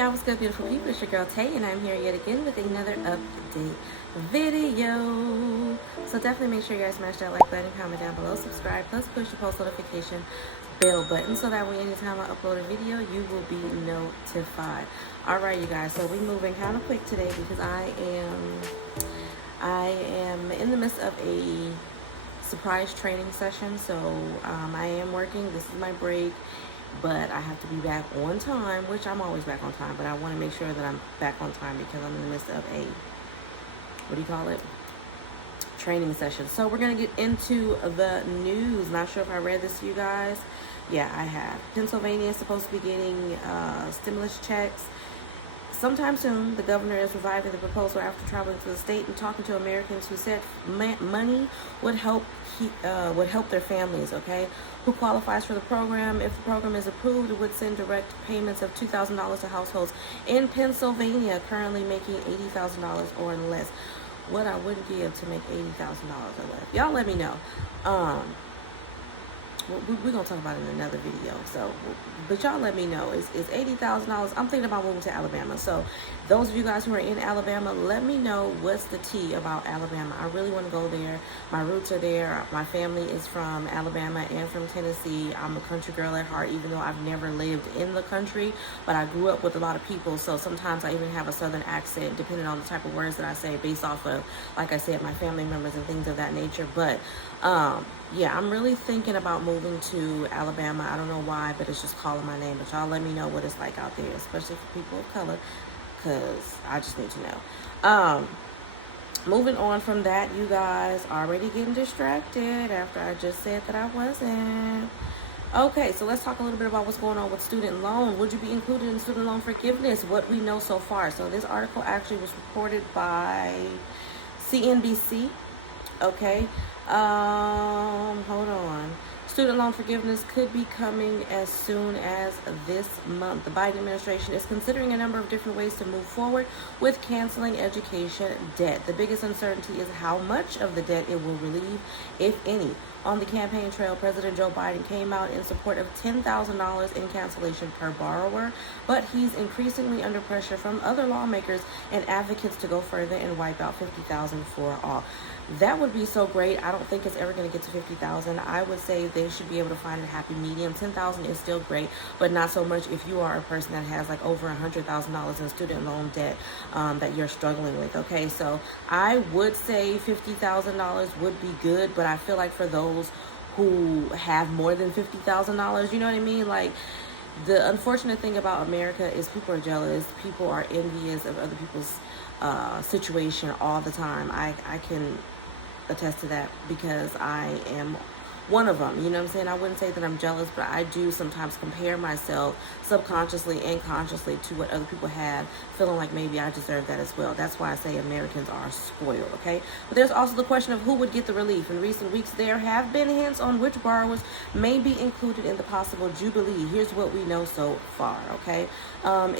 y'all, what's good, beautiful people? It's your girl Tay, and I'm here yet again with another update video. So definitely make sure you guys smash that like button, comment down below, subscribe, plus push the post notification bell button so that way anytime I upload a video, you will be notified. Alright, you guys, so we're moving kind of quick today because I am in the midst of a surprise training session. So I am working. This is my break, but I have to be back on time, which I'm always back on time, but I want to make sure that I'm back on time because I'm in the midst of a, training session. So we're going to get into the news. Not sure if I read this to you guys. Yeah, I have. Pennsylvania is supposed to be getting stimulus checks sometime soon. The governor is reviving the proposal after traveling to the state and talking to Americans who said money would help their families, okay? Who qualifies for the program? If the program is approved, it would send direct payments of $2,000 to households in Pennsylvania currently making $80,000 or less. What I wouldn't give to make $80,000 or less. Y'all let me know. We're going to talk about it in another video. So, but y'all let me know. Is $80,000? I'm thinking about moving to Alabama. So those of you guys who are in Alabama, let me know what's the tea about Alabama. I really want to go there. My roots are there. My family is from Alabama and from Tennessee. I'm a country girl at heart, even though I've never lived in the country. But I grew up with a lot of people. So sometimes I even have a southern accent, depending on the type of words that I say, based off of, like I said, my family members and things of that nature. But yeah, I'm really thinking about moving to Alabama. I don't know why, but it's just calling my name. But y'all let me know what it's like out there, especially for people of color, because I just need to know. Moving on from that, you guys already getting distracted after I just said that I wasn't. Okay, so let's talk a little bit about what's going on with student loan. Would you be included in student loan forgiveness? What we know so far. So this article actually was reported by CNBC. Okay. Hold on. Student loan forgiveness could be coming as soon as this month. The Biden administration is considering a number of different ways to move forward with canceling education debt. The biggest uncertainty is how much of the debt it will relieve, if any. On the campaign trail, President Joe Biden came out in support of $10,000 in cancellation per borrower, but he's increasingly under pressure from other lawmakers and advocates to go further and wipe out $50,000 for all. That would be so great. I don't think it's ever going to get to $50,000. I would say they should be able to find a happy medium. $10,000 is still great, but not so much if you are a person that has like over $100,000 in student loan debt that you're struggling with. Okay, so I would say $50,000 would be good, but I feel like for those who have more than $50,000, you know what I mean? Like, the unfortunate thing about America is people are jealous. People are envious of other people's situation all the time. I can attest to that because I am one of them. You know what I'm saying? I wouldn't say that I'm jealous, but I do sometimes compare myself subconsciously and consciously to what other people have, feeling like maybe I deserve that as well. That's why I say Americans are spoiled, okay? But there's also the question of who would get the relief. In recent weeks, there have been hints on which borrowers may be included in the possible jubilee. Here's what we know so far, okay?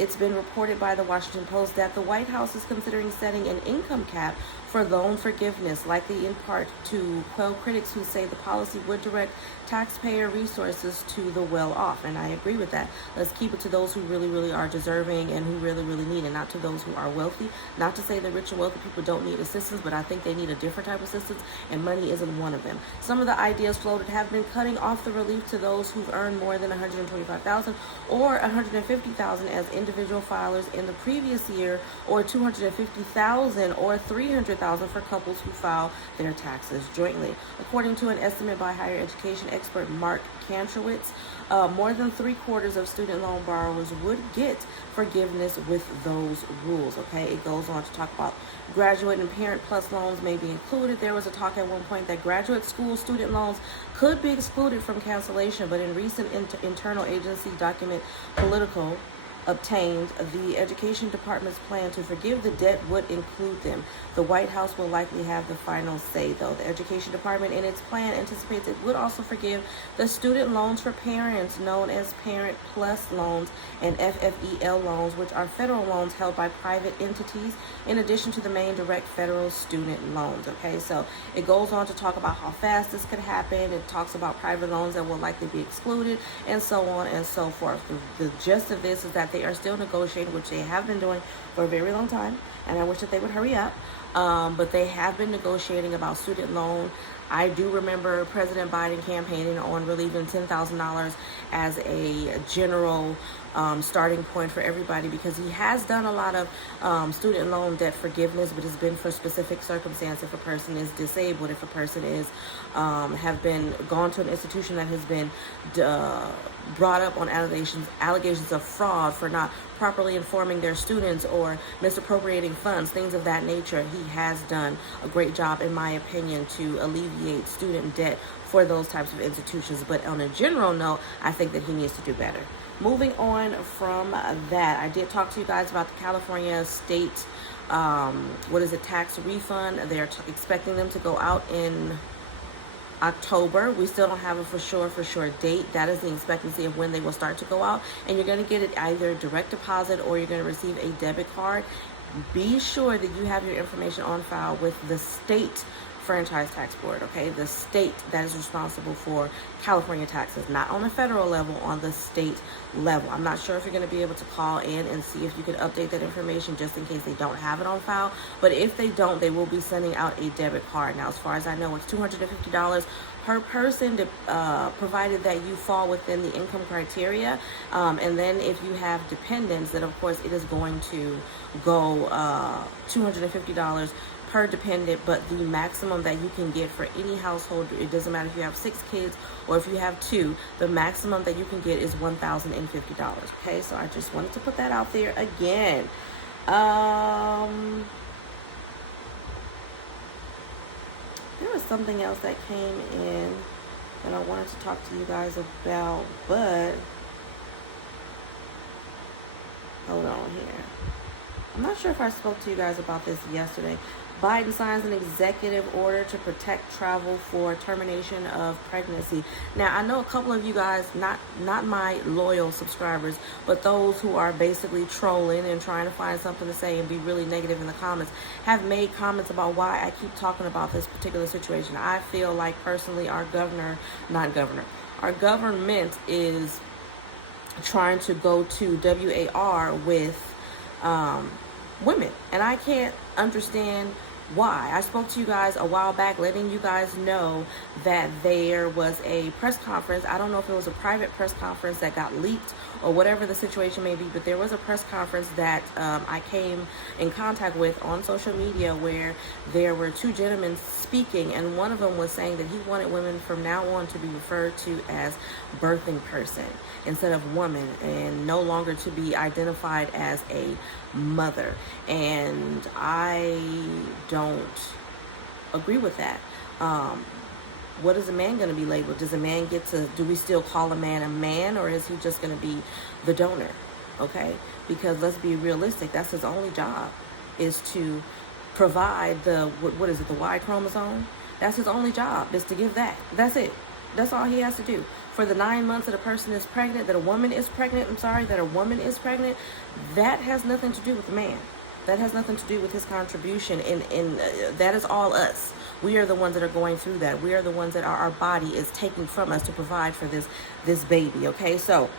It's been reported by the Washington Post that the White House is considering setting an income cap for loan forgiveness, likely in part to quell critics who say the policy would direct taxpayer resources to the well-off. And I agree with that. Let's keep it to those who really, really are deserving and who really, really need it, not to those who are wealthy. Not to say that rich and wealthy people don't need assistance, but I think they need a different type of assistance, and money isn't one of them. Some of the ideas floated have been cutting off the relief to those who've earned more than $125,000 or $150,000 as individual filers in the previous year, or $250,000 or $300,000 for couples who file their taxes jointly. According to an estimate by higher education expert Mark Kantrowitz, more than 3/4 of student loan borrowers would get forgiveness with those rules. Okay, it goes on to talk about graduate and parent plus loans may be included. There was a talk at one point that graduate school student loans could be excluded from cancellation, but in recent internal agency document Political obtained, the Education Department's plan to forgive the debt would include them. The White House will likely have the final say, though. The Education Department, in its plan, anticipates it would also forgive the student loans for parents, known as Parent Plus loans, and FFEL loans, which are federal loans held by private entities, in addition to the main direct federal student loans. Okay, so it goes on to talk about how fast this could happen. It talks about private loans that will likely be excluded, and so on and so forth. The gist of this is that that they are still negotiating, which they have been doing for a very long time, and I wish that they would hurry up. But they have been negotiating about student loan. I do remember President Biden campaigning on relieving $10,000 as a general starting point for everybody, because he has done a lot of student loan debt forgiveness, but it's been for specific circumstances. If a person is disabled, if a person is have been gone to an institution that has been brought up on allegations of fraud for not properly informing their students or misappropriating funds, things of that nature. He has done a great job, in my opinion, to alleviate student debt for those types of institutions. But on a general note, I think that he needs to do better. Moving on from that, I did talk to you guys about the California state, tax refund. They're expecting them to go out in October. We still don't have a for sure date. That is the expectancy of when they will start to go out, and you're going to get it either direct deposit or you're going to receive a debit card. Be sure that you have your information on file with the state franchise tax board, okay? The state that is responsible for California taxes, not on the federal level, on the state level. I'm not sure if you're going to be able to call in and see if you can update that information just in case they don't have it on file. But if they don't, they will be sending out a debit card. Now, as far as I know, it's $250 per person, provided that you fall within the income criteria. And then if you have dependents, then of course it is going to go $250 per dependent, but the maximum that you can get for any household, it doesn't matter if you have 6 kids or if you have 2, the maximum that you can get is $1,050. Okay, so I just wanted to put that out there again. There was something else that came in that I wanted to talk to you guys about, but hold on here. I'm not sure if I spoke to you guys about this yesterday. Biden signs an executive order to protect travel for termination of pregnancy. Now, I know a couple of you guys, not my loyal subscribers, but those who are basically trolling and trying to find something to say and be really negative in the comments, have made comments about why I keep talking about this particular situation. I feel like personally our our government is trying to go to WAR with women, and I can't understand why. I spoke to you guys a while back letting you guys know that there was a press conference. I don't know if it was a private press conference that got leaked or whatever the situation may be, but there was a press conference that I came in contact with on social media where there were 2 gentlemen speaking, and one of them was saying that he wanted women from now on to be referred to as birthing person instead of woman, and no longer to be identified as a mother. And I don't agree with that. What is a man going to be labeled? Does a man get to, do we still call a man, or is he just going to be the donor? Okay, because let's be realistic, that's his only job, is to provide the, what is it, the Y chromosome? That's his only job, is to give that. That's it. That's all he has to do. For the 9 months that a person is pregnant, that a woman is pregnant, that has nothing to do with the man. That has nothing to do with his contribution, and that is all us. We are the ones that are going through that. We are the ones that our body is taking from us to provide for this baby, okay? So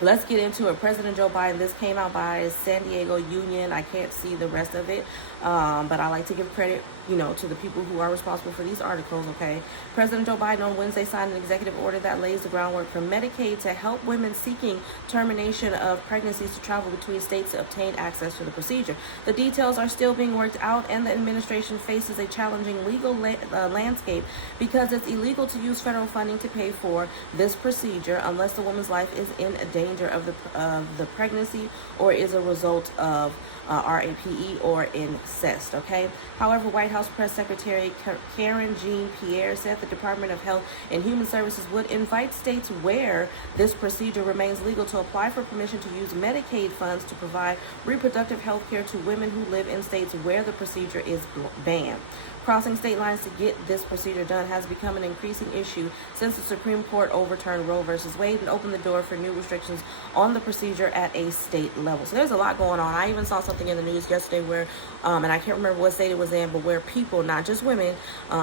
let's get into it. President Joe Biden, this came out by San Diego Union. I can't see the rest of it, but I like to give credit, to the people who are responsible for these articles, okay? President Joe Biden on Wednesday signed an executive order that lays the groundwork for Medicaid to help women seeking termination of pregnancies to travel between states to obtain access to the procedure. The details are still being worked out, and the administration faces a challenging legal landscape because it's illegal to use federal funding to pay for this procedure unless the woman's life is in danger of the pregnancy or is a result of RAPE or incest, okay? However, White House Press Secretary Karen Jean-Pierre said the Department of Health and Human Services would invite states where this procedure remains legal to apply for permission to use Medicaid funds to provide reproductive health care to women who live in states where the procedure is banned. Crossing state lines to get this procedure done has become an increasing issue since the Supreme Court overturned Roe versus Wade and opened the door for new restrictions on the procedure at a state level. So there's a lot going on. I even saw something in the news yesterday where, and I can't remember what state it was in, but where people, not just women,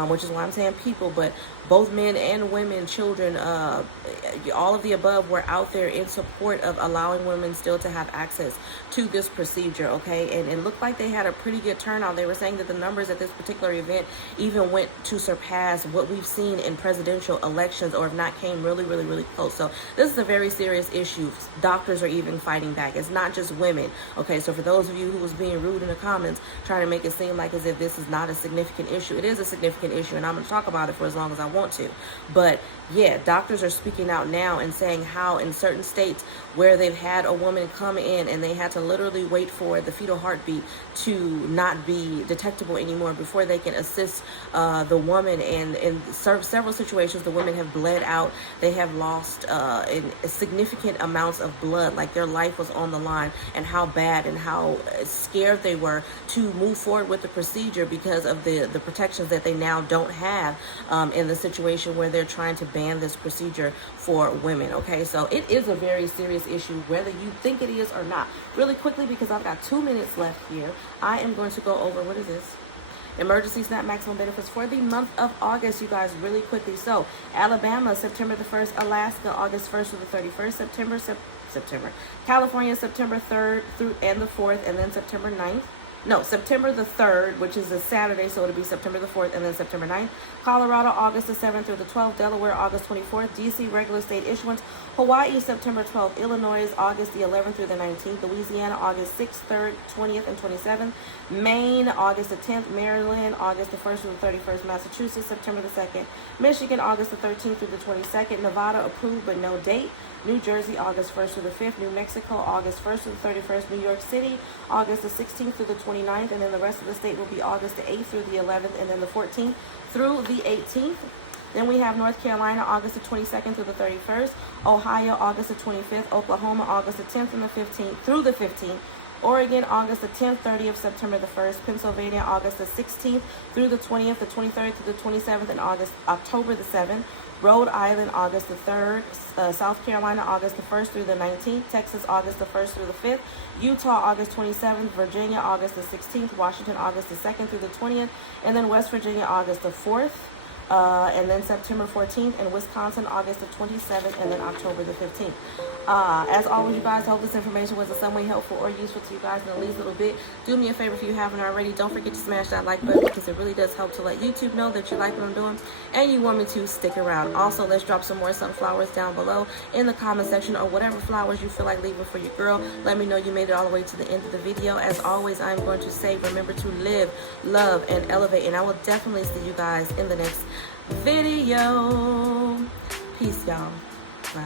which is why I'm saying people, but both men and women, children, all of the above, were out there in support of allowing women still to have access to this procedure, okay? And it looked like they had a pretty good turnout. They were saying that the numbers at this particular event even went to surpass what we've seen in presidential elections, or if not, came really, really, really close. So this is a very serious issue. Doctors are even fighting back. It's not just women, okay? So for those of you who was being rude in the comments, trying to make it seem like as if this is not a significant issue, it is a significant issue, and I'm going to talk about it for as long as I want to. But yeah, doctors are speaking out now and saying how in certain states where they've had a woman come in and they had to literally wait for the fetal heartbeat to not be detectable anymore before they can assist the woman, and in several situations the women have bled out. They have lost in significant amounts of blood, like their life was on the line, and how bad and how scared they were to move forward with the procedure because of the protections that they now don't have in the situation where they're trying to ban this procedure for women. Okay, so it is a very serious issue, whether you think it is or not. Really quickly, because I've got 2 minutes left here, I am going to go over, what is this? Emergency SNAP maximum benefits for the month of August, you guys, really quickly. So Alabama, September the 1st, Alaska, August 1st through the 31st, September, California, September 3rd through and the 4th, and then September 9th. No, September the 3rd, which is a Saturday, so it'll be September the 4th and then September 9th. Colorado, August the 7th through the 12th. Delaware, August 24th. D.C., regular state issuance. Hawaii, September 12th. Illinois, August the 11th through the 19th. Louisiana, August 6th, 3rd, 20th, and 27th. Maine, August the 10th. Maryland, August the 1st through the 31st. Massachusetts, September the 2nd. Michigan, August the 13th through the 22nd. Nevada, approved but no date. New Jersey, August 1st through the 5th. New Mexico, August 1st through the 31st. New York City, August the 16th through the 29th. And then the rest of the state will be August the 8th through the 11th. And then the 14th through the 18th. Then we have North Carolina, August the 22nd through the 31st. Ohio, August the 25th. Oklahoma, August the 10th and the 15th through the 15th. Oregon, August the 10th, 30th, September the 1st. Pennsylvania, August the 16th through the 20th, the 23rd through the 27th, and October the 7th. Rhode Island, August the 3rd. South Carolina, August the 1st through the 19th. Texas, August the 1st through the 5th. Utah, August 27th. Virginia, August the 16th. Washington, August the 2nd through the 20th. And then West Virginia, August the 4th. And then September 14th, and Wisconsin, August the 27th, and then October the 15th. As always, you guys, I hope this information was in some way helpful or useful to you guys in the least little bit. Do me a favor if you haven't already. Don't forget to smash that like button, because it really does help to let YouTube know that you like what I'm doing and you want me to stick around. Also, let's drop some more sunflowers down below in the comment section, or whatever flowers you feel like leaving for your girl. Let me know you made it all the way to the end of the video. As always, I'm going to say, remember to live, love, and elevate, and I will definitely see you guys in the next video. Peace, y'all. Bye.